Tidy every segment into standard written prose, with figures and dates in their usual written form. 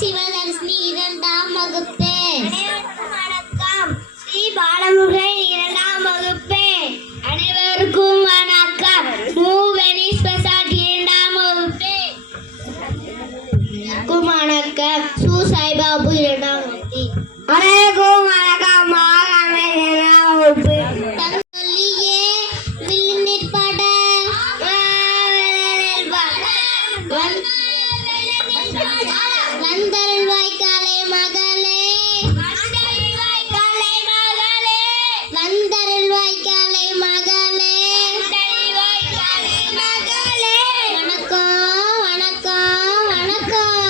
சிவதர்ஷினி 2ஆம் வகுப்பு. அனைவருக்கும் வணக்கம். ஸ்ரீ பாலமுருகன் 2ஆம் வகுப்பு. அனைவருக்கும் வணக்கம். மூவெனி ஸ்பெஷல் 2ஆம் வகுப்பு. வணக்கம். சு சாய்பாபு 2ஆம் வகுப்பு. அனைவருக்கும் வணக்கம். மாகாண 2ஆம் வகுப்பு. தங்கொல்லியே வில்லினிற் பட வந்தருள்வாய் காலை மகளே, வந்தருள்வாய் காலை மகளே. வணக்கம் வணக்கம் வணக்கம்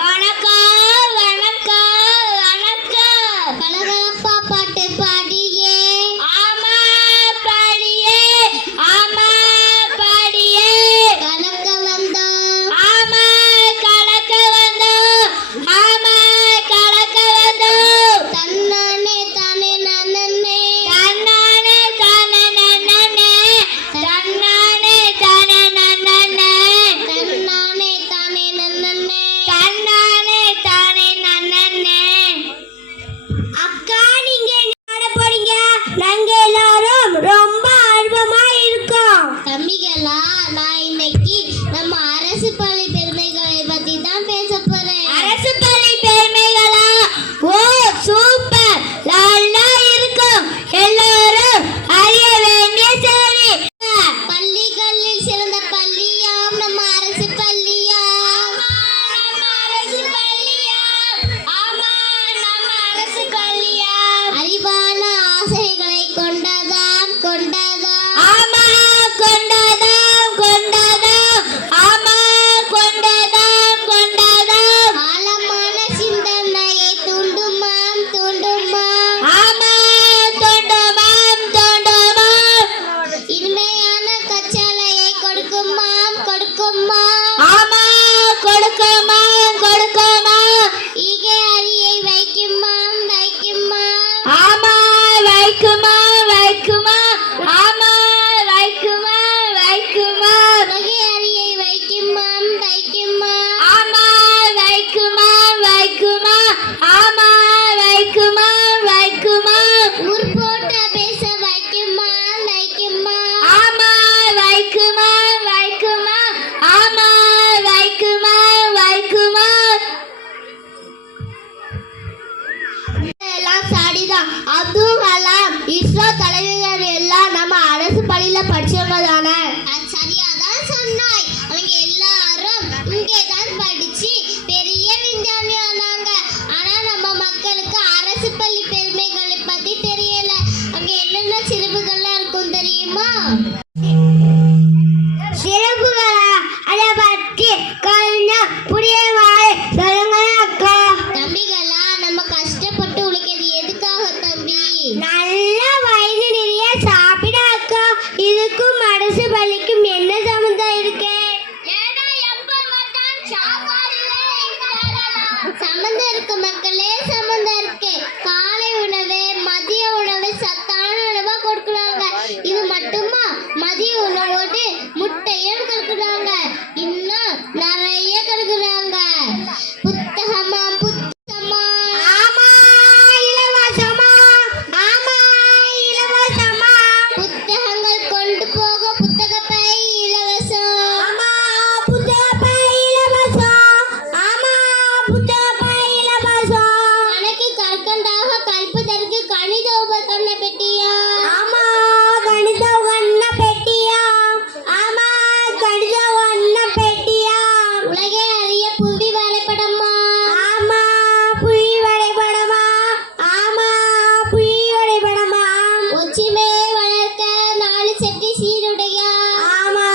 வணக்கம் வணக்கம் வணக்கம். பலகலப்பா பாட்டு பாடியே, ஆமா பாடியே, ஆமா பாடியே. கலக்க வந்தோம், ஆமா கலக்க வந்தோம், ஆமா கலக்க வந்தோம். தன்னானே தானே நன்னே, தன்னானே தானே நன்னனே, தன்னானே தானே நன்னனே, தன்னானே தானே நன்னே. தன்னானே தானே நன்னனே. அக்கா நீங்க என்ன ஆட போறீங்க? நாங்க எல்லாரும் ரொம்ப ஆர்வமா இருக்கோம். தம்பிகளா, நான் இன்னைக்கு நம்ம அரசு பள்ளி பெருமைகளை பத்தி தான் பேச போறேன். அரசு பள்ளி பெருமைகளா? ஓ சூப்பர், நல்லா இருக்கும். எல்லாரும் அறிய வேண்டிய செய்தி. பள்ளிகளில் சிறந்த பள்ளியாம் நம்ம அரசு பள்ளியாம். நம்ம அரசு பள்ளியாம். ஆமா நம்ம அரசு பள்ளியாம். அறிவான ஆசைகளை கொண்டதாம் கொண்டதாம். ஆமா கொண்டதாம் கொண்டதாம், ஆமா கொண்டதாம் கொண்டதாம். ஆழமான சிந்தனையை தூண்டுமாம் தூண்டுமாம். ஆமா தோண்டமாம் தோண்டமாம். இனிமையான கச்சலையை கொடுக்குமாம் கொடுக்குமாம். ஆமா கொடுக்குமா கொடுக்குமா. ஈகை அரியை வைக்குமாம் வைக்குமாம். ஆமா வைக்குமா வைக்குமா, ஆமா வைக்குமா வைக்குமா. உலகை அரியை வைக்குமாம் வைக்குமாம். ஆமா வைக்குமா வைக்குமா, ஆமா வைக்குமா வைக்குமா. ஊர் போட்ட பேச வைக்குமாம் வைக்குமாம். ஆமா வைக்குமா வைக்குமா, ஆமா வைக்குமா வைக்குமா. எல்லாம் சாடிதான். அப்துல் கலாம், இஸ்ரோ தலைவர்கள் எல்லாம் நம்ம அரசு பள்ளியில படிச்சவங்க தானே. சரியாதான் சொன்னாய். அவங்க எல்லாரும் இங்கே தான் படிச்சு பெரிய விஞ்ஞானி ஆனாங்க. ஆனா நம்ம மக்களுக்கு அரசு பள்ளி பெருமைகளை பத்தி தெரியல. அங்க என்னென்ன சிறப்புகள்லாம் இருக்கும் தெரியுமா? சிறப்புகளா? அதை பற்றி கொஞ்சம் புரிய சொல்லுங்க அக்கா. தம்பிகளா, நம்ம கஷ்டப்பட்டு உழைக்கிறது எதுக்காக தம்பி? நல்ல வயது நிறைய சாப்பிட அக்கா. இதுக்கும் அரசு பள்ளிக்கும் என்ன சம்பந்தம் இருக்கு? சம்பந்தம் இருக்கு மக்களே, சம்பந்தம் இருக்கு. காலை உணவு, மதிய உணவு சத்தான உணவா கொடுக்குறாங்க. இது மட்டுமா, மதிய உணவோடு முட்டையும் கொடுக்குறாங்க. இன்னும் நிறைய கொடுக்குறாங்க. புத்தகமா புத்தகமா. ஆமா இலவசமா, ஆமா இலவசமா. புத்தகங்கள் கொண்டு போக புத்தகப்பை இலவசம். ஆமா புத்தகப்பை இலவசம், ஆமா புத்தகப்பை இலவசம். கணக்கு கற்கண்டாக கற்பதற்கு கணித உபகரண பெட்டியா. ஆமா கணித வண்ண பெட்டியா, ஆமா கணித வண்ண பெட்டியா. உலகை அறிய புவி வரைபடமா. ஆமா புவி வரைபடமா, ஆமா புவி வரைபடமா. ஒற்றுமை வளர்க்க 4 செட்டி சீருடையா. ஆமா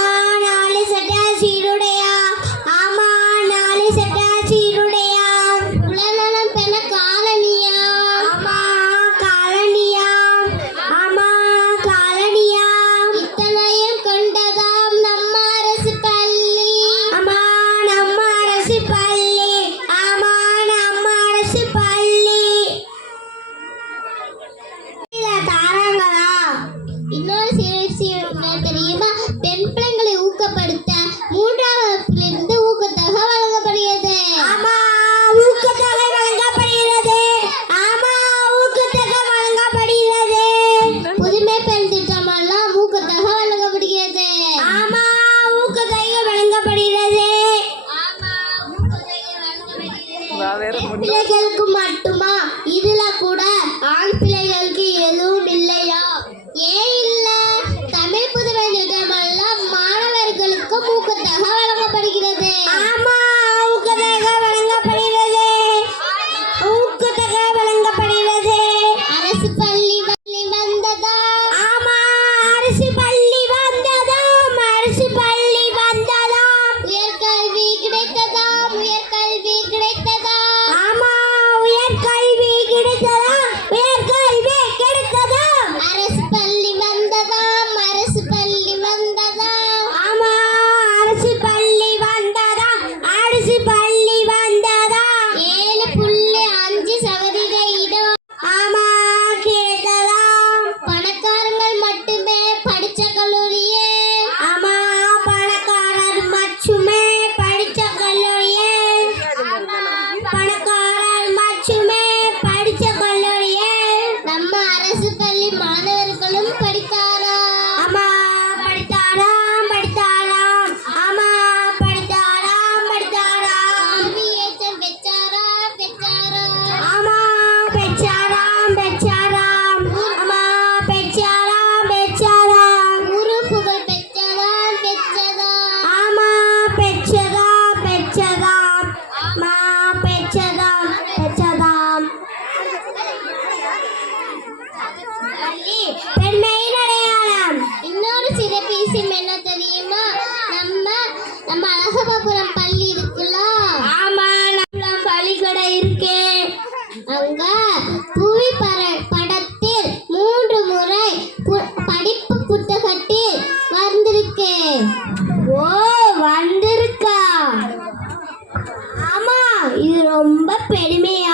4 சட்டை சீருடையா, ஆமா 4 சட்டை சீருடையா. உடல்நலம் பெற காலனியா. ஆமா காலனியா, ஆமா காலனியா. இத்தனையும் கொண்டதாம் நம்ம அரசு பள்ளி. ஆமா நம்ம அரசு பள்ளி. பிள்ளைகளுக்கு மட்டுமா? இதுல கூட ஆண் பிள்ளைகளுக்கு எதுவும் இல்லையா? ஏன் இல்ல? தமிழ் புதுவை நிகழ்வெல்லாம் மாணவர்களுக்கு ஊக்கத்தொகை வழங்கப்படுகிறது. ஆமா, ஊக்கத்தொகை வழங்கப்படுகிறது. ஊக்கத்தொகை வழங்கப்படுகிறது. அரசு பள்ளி வந்ததா? ஆமா, அரசு பள்ளி வந்ததாம். அரசு பள்ளி வந்ததாம். உயர்கல்வி கிடைத்ததா? உயர்கல்வி கிடைத்ததா? ஆமா, உயர்கல்வி கிடைத்ததாம். உயர்கல்வி கிடைத்ததாம். அரசு பள்ளி வந்ததாம். அரசு பள்ளி வந்ததாம். ஆமா, அரசு பள்ளி வந்ததாம். அரசு பள்ளி வந்ததாம். 7.5% இடம். ஆமா, கிடைத்ததாம். பணக்காரங்கள் மட்டுமே படிச்ச கல்லூரியே. ஆமா, பணக்காரர் மட்டுமே படிச்ச கல்லூரியே. பணக்காரர் மட்டுமே படிச்ச கல்லூரியே. நம்ம அரசு பள்ளி மாணவர்களும் படித்தாரா? ஆமா, படித்தாராம். படித்தாராம். ஆமா, படித்தாராம். படித்தாராம். கல்வி ஏற்றம் பெற்றாரா? பெற்றாரா? ஆமா, பெற்றாராம். பெற்றாராம். ஆமா, பெற்றாராம். பெற்றாராம். ஊரு புகழ் பெற்றதா? பெற்றதா? ஆமா, பெற்றதாம். பெற்றதாம். ஆமா, பெற்றதாம். பெற்றதாம். பள்ளி பெண்மையின் அடையாளம். இன்னொரு சிறப்பு விஷயம் என்ன தெரியுமா? நம்ம அழகபாபுரம் பள்ளி இருக்குல்ல, ஆமா, நம்ம பள்ளிக்கூட இருக்கே. அங்க புவி படத்தில் 3 முறை படிப்பு புத்தகத்தில் வந்திருக்கு. ஓ, வந்திருக்கா? ஆமா, இது ரொம்ப பெருமையா